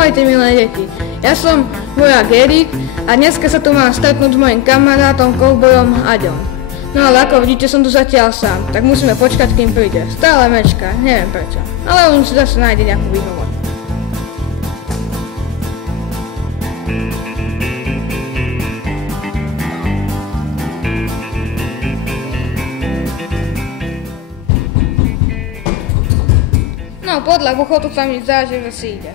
Ahojte milé deti, ja som vojak Erik a dneska sa tu mám stretnúť s mojim kamarátom, kovbojom Aďom. No ale ako vidíte, som tu zatiaľ sám, tak musíme počkať, kým príde. Stále mečka, neviem prečo, ale on si zase nájde nejakú výhovoru. No podľa buchotu sa mi zdá, že zase ide.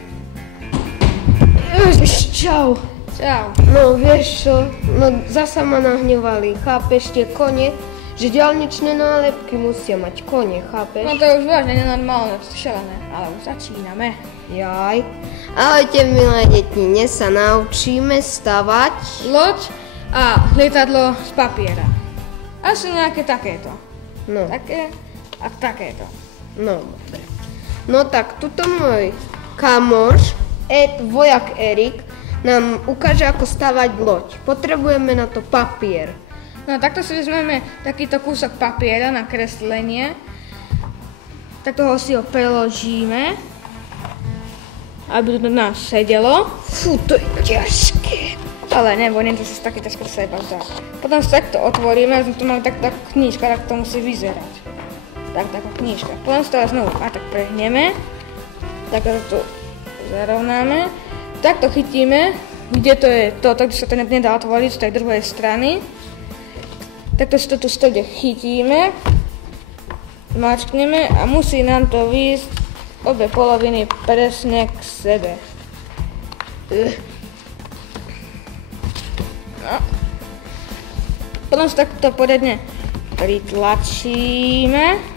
Čau. Čau. No vieš čo, no zasa ma nahnevali, chápeš, tie kone, že diaľničné nálepky musia mať kone, chápeš? No to je už vážne nenormálne, šelené, ale už začíname. Jaj. Ahojte milé deti, dnes sa naučíme stavať Loď a lietadlo z papiera. Asi nejaké takéto. No, Také a takéto. no, dobre. No tak, tuto môj kamoš, vojak Erik, nám ukáže, ako stavať loď. Potrebujeme na to papier. No takto si vezmeme takýto kúsok papiera na kreslenie. Takto si ho preložíme, aby to nás sedelo. Fú, to je ťažké. Ale neboj, nie to sa také ťažké seba zdá. Potom si takto otvoríme, a tu máme takú knižku, tak to musí vyzerať. Taká knižka. Potom si to znovu a tak prehneme. Tak to zarovnáme. Takto chytíme, kde to je toto, kde sa to nedá otvoriť z tej druhej strany. Takto si to tu stode chytíme, mačkneme a musí nám to výjsť obe poloviny presne k sebe. No. Potom si takto poriadne pritlačíme.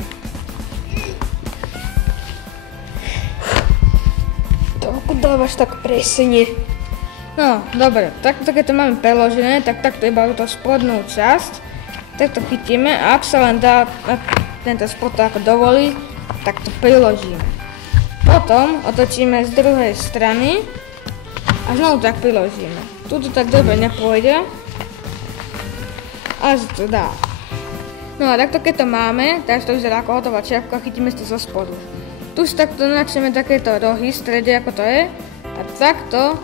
Ako dávaš tak presne? No, dobre, takto keď to máme preložené, tak takto iba túto spodnú časť, takto chytíme a ak sa len dá tento spod to ako dovolí, tak to priložíme. Potom otočíme z druhej strany a znovu tak priložíme. Tuto tak dobre nepôjde, ale sa to dá. No a takto keď to máme, tak to vyzerá ako hotová čiapka a chytíme si to zo spodu. Tu si takto načneme takéto rohy v strede, ako to je, a takto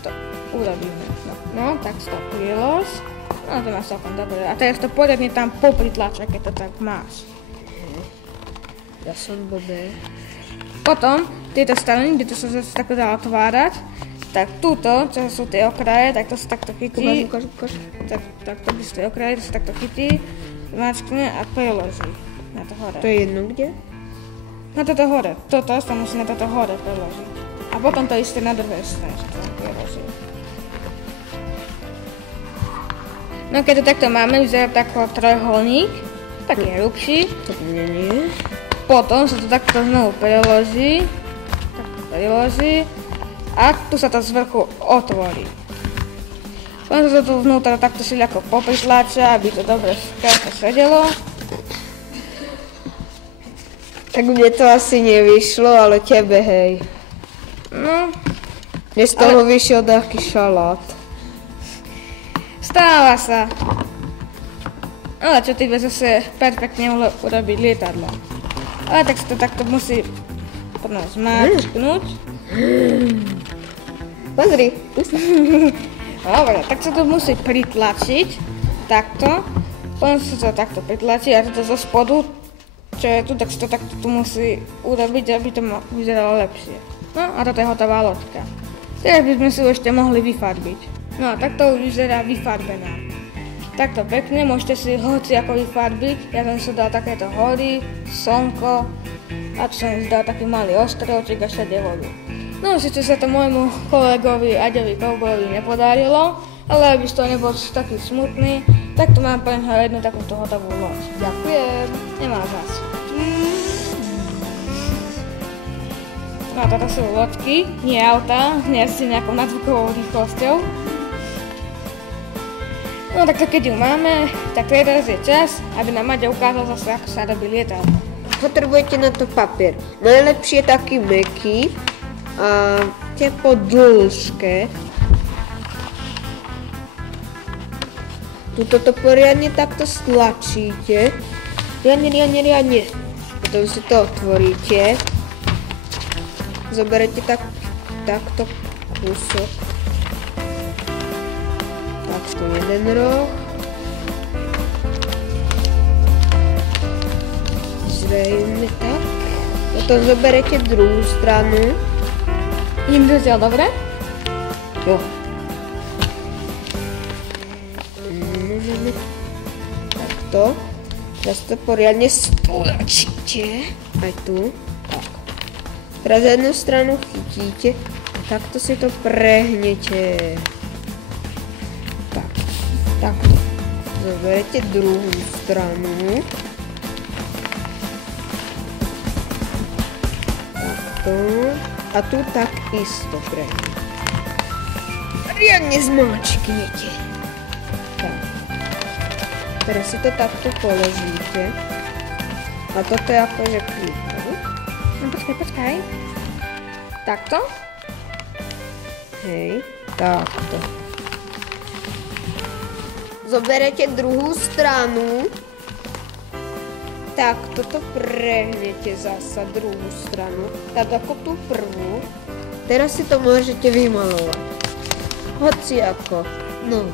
to urobíme. No tak si to prilož. No to máš celkom dobre. A teraz to poriadne tam popritlačaj, keď to tak máš. Ja som blbé. Potom tieto strany, kde to sa zase takto dá otvárať, tak túto, čo sú tie okraje, tak to sa takto chytí. Ukáž. Takto by sú tie okraje, to sa takto chytí, mačkne a preloží na to hore. To je jedno kde? Na toto hore. Toto sa musí na toto hore preložiť. A potom to isté na druhej strane sa to preloží. No keď to takto máme, vyzerá taký trojuholník, taký hrubší. To nie. Potom sa to takto znovu preloží. A tu sa to z vrchu otvorí. Potom sa to tu vnútra takto si ľako popritláča, aby to dobre krásne sedelo. Tak mne to asi nevyšlo, ale tebe hej. No, Mne z toho vyšiel taký šalát. stáva sa. Ale čo ty vieš zase perfektne urobiť lietadlo. Ale tak sa to takto musí potom zmáčknúť. Pozri. Dobre, tak sa to musí pritlačiť. Takto. Potom sa to takto pritlačí a toto zo spodu, čo je tu, tak sa to takto tu musí urobiť, aby to vyzeralo lepšie. No a toto je hotová loďka. Teraz by sme si ju ešte mohli vyfarbiť. No a takto už vyzerá vyfarbená. Takto pekne, môžete si hoci ako vyfarbiť. Ja som si dal takéto hory, slnko a tu som si dal taký malý ostrovčík a všade vodu. No síce sa to môjmu kolegovi Aďovi kovbojovi nepodarilo, ale aby z toho nebol taký smutný, tak tu mám pre neho jednu takúto hotovú loď. Ďakujem. Nemá zas. No a toto sú loďky, nie auta, nie s nejakou nadzvukovou rýchlosťou. No tak keď ju máme, tak teraz je čas, aby nám Maďo ukázal zase, ako sa robí lietadlo. Potrebujete na to papier. Najlepšie je taký mäkký a tie po dĺžke. Tuto to poriadne takto stlačíte. Riadne. Potom si to otvoríte. Zoberete tak takto kúsok. Takto jeden roh. Zrejme tak. Potom zoberete druhú stranu. Idem rozdiel, dobre? Jo. Takto. Teraz to poriadne stlačíte. Aj tu. Tak. Teraz jednu stranu chytíte a takto si to prehnete. Tak. Takto. Zoberete druhú stranu. Takto. A tu tak isto prehnete. Riadne zmáčknete. Tak. Teraz si to takto položíte. A toto je akože klíka. No počkaj. Takto? Hej, takto. Zoberete druhú stranu. Tak, toto prehnete zasa druhú stranu. Tak ako tú prvú. Teraz si to môžete vymalovať. Hoci ako. No,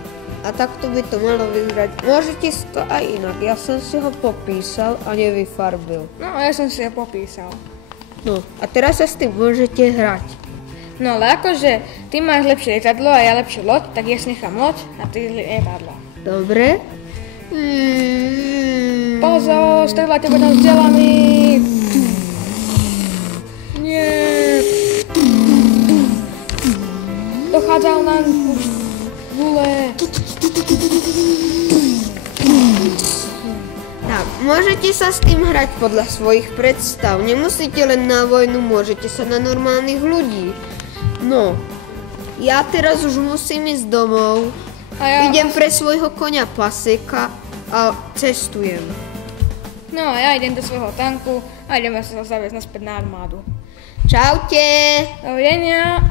a takto by to malo vyzerať. Môžete si to aj inak. Ja som si ho popísal a nevyfarbil. No, ja som si ho popísal. No, a teraz sa s tým môžete hrať. No, ale akože ty máš lepšie lietadlo a ja lepšiu loď, tak ja si nechám loď a ty lietadlo. Dobre? Pozor, strieľajte, budem vzdelaný! Nie! Dochádzajú nám gule. Tak, môžete sa s tým hrať podľa svojich predstav. Nemusíte len na vojnu, môžete sa na normálnych ľudí. No, ja teraz už musím ísť domov. A ja... Idem pre svojho koňa Paseka a cestujem. No a ja idem do svojho tanku a ideme sa zaviesť naspäť na armádu. Čaute! Dovidenia!